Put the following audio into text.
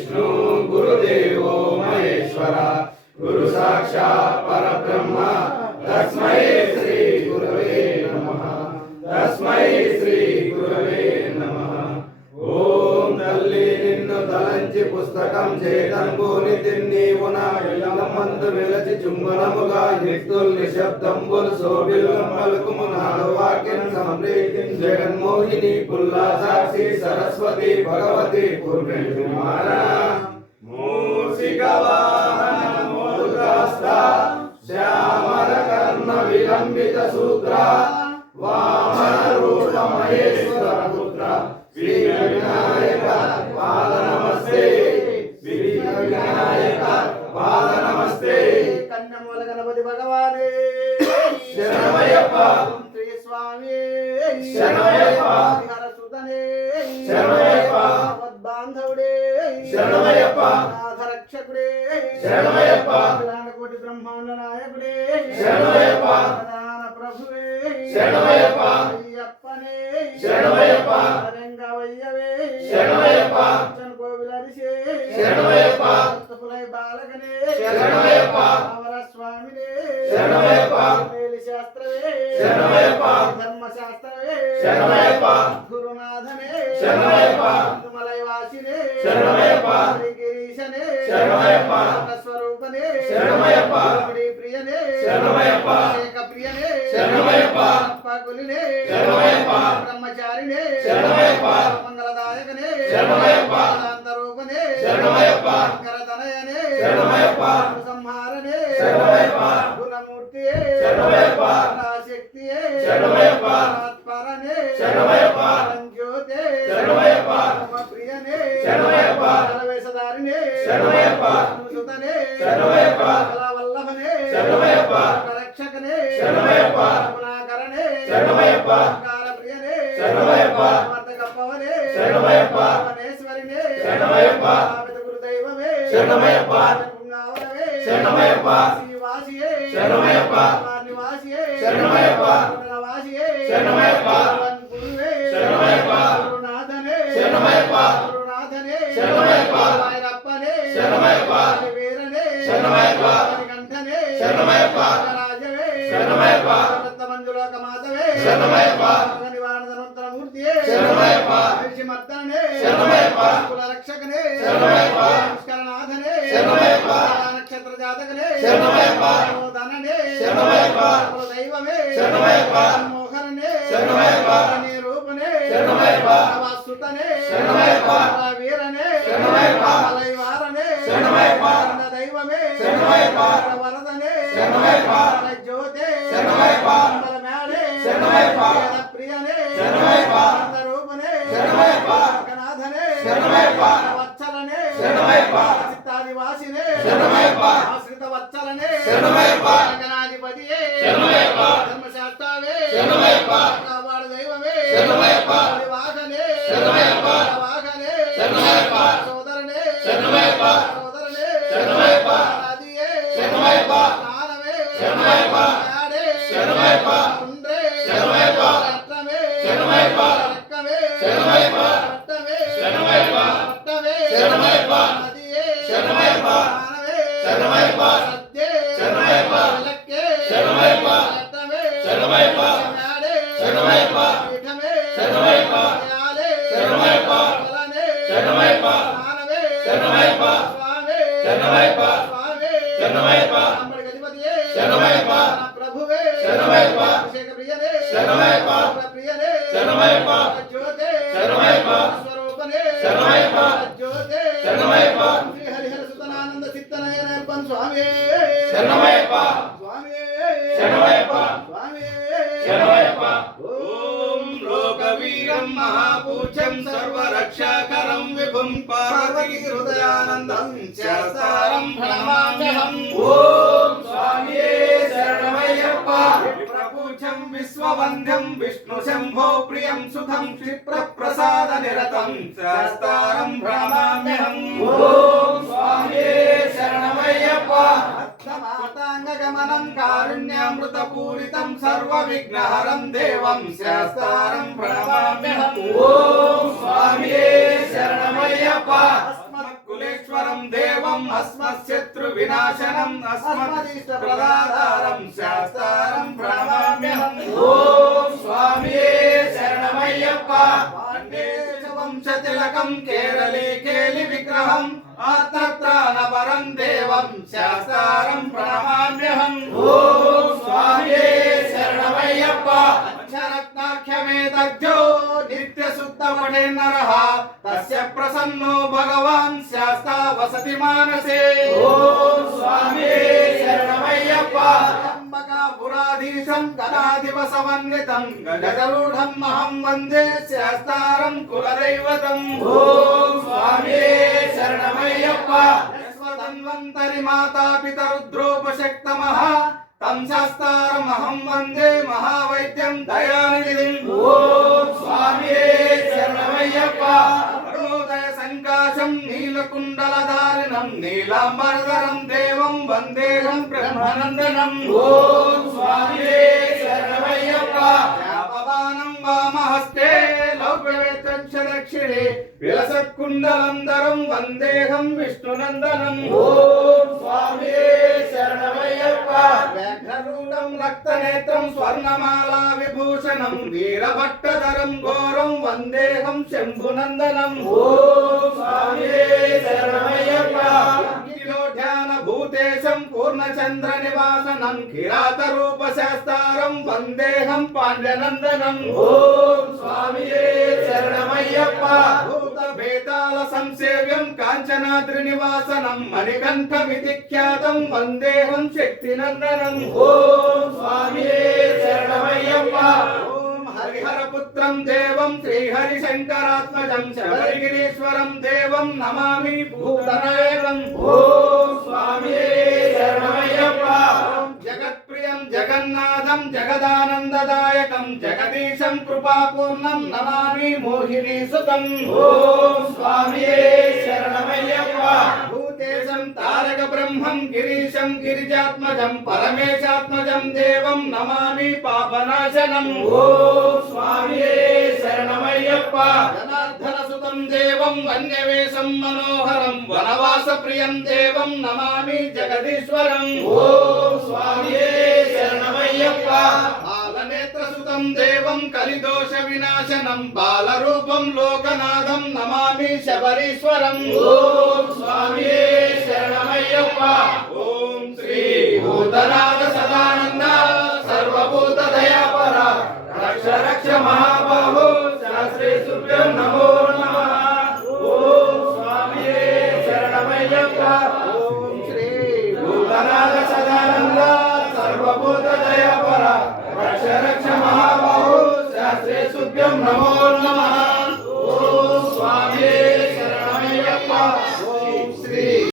विष्णु गुरुदेवो महेश्वर गुरु साक्षात् परब्रह्म तस्मै श्री गुरवे नमः तस्मै श्री गुरवे नमः। ओम तल्ली निन्नु तलंచి పుస్తకం చేతంబుని తిన్నీవున ఇల్లమందు వెలచి చుంబనముగా యుక్తుల్ నిశబ్దంబుల్ శోభిల్లం పలుకుమునాడు వాక్యం సంప్రీతిం జగన్మోహిని పుల్లా సాక్షి సరస్వతి భగవతి పూర్ణేషు మారా మూసికవాహన మోదుకాస్త శ్యామర కర్ణ విలంబిత సూత్ర వామన రూప మహేశ్వర పుత్ర శ్రీ వినాయక పాద నమస్తే శ్రీ వినాయక పాద నమస్తే। కన్యమూల గణపతి భగవానే శరణమయ్యప్ప శ్రీ స్వామి శరణమయ్యప్ప హర సుతనే శరణమయ్యప్ప బాంధవుడే శరణమయ్యప్ప నాథ రక్షకుడే శరణమయ్యప్ప కోటి బ్రహ్మాండ నాయకుడే శరణమయ్యప్ప ప్రధాన ప్రభువే శరణమయ్యప్ప అయ్యప్పనే శరణమయ్యప్ప రంగవయ్యవే శరణమయ్యప్ప కోవిలరిసే శరణమయ్యప్ప పులై బాలకనే శరణమయ్యప్ప అవర స్వామినే శరణమయ్యప్ప మేలి శాస్త్రవే శరణమయ్యప్ప ధర్మశాస్త్రవే శరణమయ్యప్ప గురునాథనే శరణమయ్యప్ప తుమలై వాసినే శరణమయ్యప్ప గిరీశనే శరణమయ్యప్ప స్వరూపనే శరణమయ్యప్ప ప్రియనే శరణమయ్యప్ప ఏక ప్రియనే శరణమయ్యప్ప పగులినే శరణమయ్యప్ప బ్రహ్మచారినే శరణమయ్యప్ప మంగళదాయకనే శరణమయ్యప్ప రూపనే శరణమయ్యప్ప కరతనయనే శరణమయ్యప్ప సంహారనే శరణమయ్యప్ప గుణమూర్తియే శరణమయ్యప్ప శక్తియే శరణమయ్యప్ప ఆత్పరనే శరణమయ్యప్ప జ్యోతే శరణమయ్యప్ప ప్రియనే శరణమయ్యప్ప వేషధారినే శరణమయ్యప్ప సుతనే శరణమయ్యప్ప వల్లభనే శరణమయ్యప్ప రక్షకనే శరణమయ్యప్ప గుణాకరణే శరణమయ్యప్ప ప్రియనే శరణమయ్యప్ప వర్ధకప్పవనే శరణమయ్యప్ప వనేశ్వరినే శరణమయ్యప్ప గురుదైవమే శరణమయ్యప్ప పుణ్యావరమే శరణమయ్యప్ప శ్రీవాసియే శరణమయ్యప్ప నివాసియే శరణమయ్యప్ప వాసియే శరణమయ్యప్ప గురువే శరణమయ్యప్ప గురునాథనే శరణమయ్యప్ప గురునాథనే శరణమయ్యప్ప వైరప్పనే శరణమయ్యప్ప వీరనే శరణమయ్యప్ప కంఠనే శరణమయ్యప్ప రాజవే శరణమయ్యప్ప మంజులోక మాతవే శరణమయ్యప్ప నివారణమూర్తియే శరణమయ్యప్ప మర్దనే శరణమయ్యప్ప కుల రక్షకనే శరణమయ్యప్ప నమస్కరణాథనే శరణమయ్యప్ప నక్షత్ర జాతకనే శరణమయ్యప్ప ధననే శరణమయ్యప్ప కుల దైవమే శరణమయ్యప్ప మోహననే శరణమయ్యప్ప రూపనే శరణమయ్యప్ప వాసుతనే శరణమయ్యప్ప వీరనే శరణమయ్యప్ప లైవారనే శరణమయ్యప్ప దైవమే శరణమయ్యప్ప వరదనే శరణమయ్యప్ప జ్యోతే శరణమయ్యప్ప మేడే శరణమయ్యప్ప ప్రియనే శరణమయ్యప్ప రూపనే శరణమయ్యప్ప నాథనే శరణమయ్యప్ప వత్సలనే శరణమయ్యప్ప చిత్తాదివాసినే శరణమయ్యప్ప ఆశ్రిత వత్సలనే శరణమయ్యప్ప గణాధిపతియే శరణమయ్యప్ప ధర్మశాస్త్రవే శరణమయ్యప్ప కాపాడు దైవమే శరణమయ్యప్ప వాహనే శరణమయ్యప్ప వాహనే శరణమయ్యప్ప సోదరనే శరణమయ్యప్ప సోదరనే శరణమయ్యప్ప నదియే శరణమయ్యప్ప నానవే శరణమయ్యప్ప నాడే శరణమయ్యప్ప ఉండ్రే శరణమయ్యప్ప రత్నమే శరణమయ్యప్ప రక్కమే శరణమయ్యప్ప రత్నమే శరణమయ్యప్ప రత్నమే శరణమయ్యప్ప నదియే శరణమయ్యప్ప నానవే శరణమయ్యప్ప సత్యే శరణమయ్యప్ప లక్కే శరణమయ్యప్ప రత్నమే శరణమయ్యప్ప నాడే శరణమయ్యప్ప పీఠమే శరణమయ్యప్ప యాలే శరణమయ్యప్ప వలనే శరణమయ్యప్ప నానవే శరణమయ్యప్ప స్వామి శరణమయ్యప్ప స్వామి శరణమయ్యప్ప అంబడి గణపతియే శరణమయ్యప్ప ప్రభువే శరణమయ్యప్ప అభిషేక ప్రియనే శరణమయ్యప్ప ప్రియనే శరణమయ్యప్ప జ్యోతే శరణమయ్యప్ప స్వరూపనే శరణమయ్యప్ప జ్యోతే శరణమయ్యప్ప శ్రీ హరిహర సుతనానంద చిత్తనయనప్పన్ స్వామి శరణమయ్యప్ప స్వామి శరణమయ్యప్ప స్వామి శరణమయ్యప్ప ఓం లోకవీరం మహాపూజ్యం సర్వరక్షాకరం విభుం పార్వతీ హృదయానందం శాస్త్రం ప్రణమామ్యహం। ఓం స్వామియే శరణమయ్యప్ప ప్రపూజ్యం విశ్వవంద్యం విష్ణు శంభో ప్రియం సుధం క్షిప్ర ప్రసాద నిరతం శాస్త్రం ప్రణమామ్యహం। ఓం స్వామియే శరణమయ్యప్ప మాతాంగమనం కారుణ్యామృతపూరితం సర్వవిఘ్నహరం దేవం శాస్త్రం ప్రణమామ్యహం। ఓం స్వామియే శరణమయ్యప్ప అస్మత్కులే अस्मत्शत्रु विनाशनम् अस्मदिष्ट प्रदातारं शास्तारं प्रणमाम्यहम् ओम स्वामिये शरणमय्यप्प वन्दे वंशतिलकं केरले केलि विग्रहम् आत्मत्राणपरं देवं शास्तारं प्रणमाम्यहम् ओम स्वामिये शरणमय्यप्प पंचरत्नाख्यमेतज्जो नित्यशुद्धपठे नरः तस्य प्रसन्नो भगवान् शास्ता वसति मानसे ओम स्वामिये शरणमय्यप्प त्र्यम्बकापुराधीशं गणाधिपसमन्वितं गजरूढम् अहं वन्दे शास्तारं कुलदैवतम् ओम स्वामिये शरणमय्यप्प धन्वन्तरि माता पितरुद्रोपशक्तमः तं शास्तारमहं वन्दे महावैद्यं दयानिधिम् ओम स्वामिये शरणमय्यप्प अरुणोदय सङ्काशं नीलकुण्डलधारिणं नीलाम्बरधरं देवं वन्देहं ब्रह्मानन्दनम् ओम स्वामिये शरणमय्यप्प व्यापवानं वामहस्ते लौकिकं दक्षिणे विलसत्कुण्डलधरं वन्देहं विष्णुनन्दनम् ओम स्वामिये शरणमय्यप्प व्याघ्ररूढं रक्तनेत्रं स्वर्णमाला विभूषणं वीरभट्टधरं घोरं वन्देहं शम्भुनन्दनम् ओम स्वामिये शरणमय्यप्प ध्यानभूतेशं पूर्णचन्द्रनिवासनं किरातरूपशास्तारं वन्देहं पाण्ड्यनन्दनम् ओम स्वामिये शरणमय्यप्प भूतभेतालसंसेव्यं काञ्चनाद्रिनिवासनं मणिकण्ठमिति ख्यातं वन्देहं शक्तिनन्दनम् ओम स्वामिये शरणमय्यप्प हरिहरपुत्रं देवं श्रीहरिशङ्करात्मजं शबरिगिरीश्वरं देवं नमामि भूतनायकम् ओम स्वामिये शरणमय्यप्प जगत्प्रियं जगन्नाथं जगदानन्ददायकं जगदीशं कृपापूर्णं नमामि मोहिनीसुतम् ओम स्वामिये शरणमय्यप्प भूतेशं तारकब्रह्मं गिरीशं गिरिजात्मजं परमेशात्मजं देवं नमामि पापनाशनम् ओम स्वामिये शरणमय्यप्प जनार्दनसुतं देवं वन्यवेशं मनोहरं वनवासप्रियं देवं नमामि जगदीश्वरम् ओम स्वामिये शरणमय्यप्प बालनेत्रसुतं देवं कलिदोषविनाशनं बालरूपं लोकनाथं नमामि शबरीश्वरम् ओम स्वामिये शरणमय्यप्प ओम श्री भूतनाथ सदानंद सर्वभूतदयापर रक्ष रक्ष महाबाहो शास्त्रे तुभ्यं नमो नमः ओम स्वामिये शरणमय्यप्प ओम श्री भूतनाथ सदानंद सर्वभूतदयापर रक्ष रक्ष महाबाहो शास्त्रे तुभ्यं नमो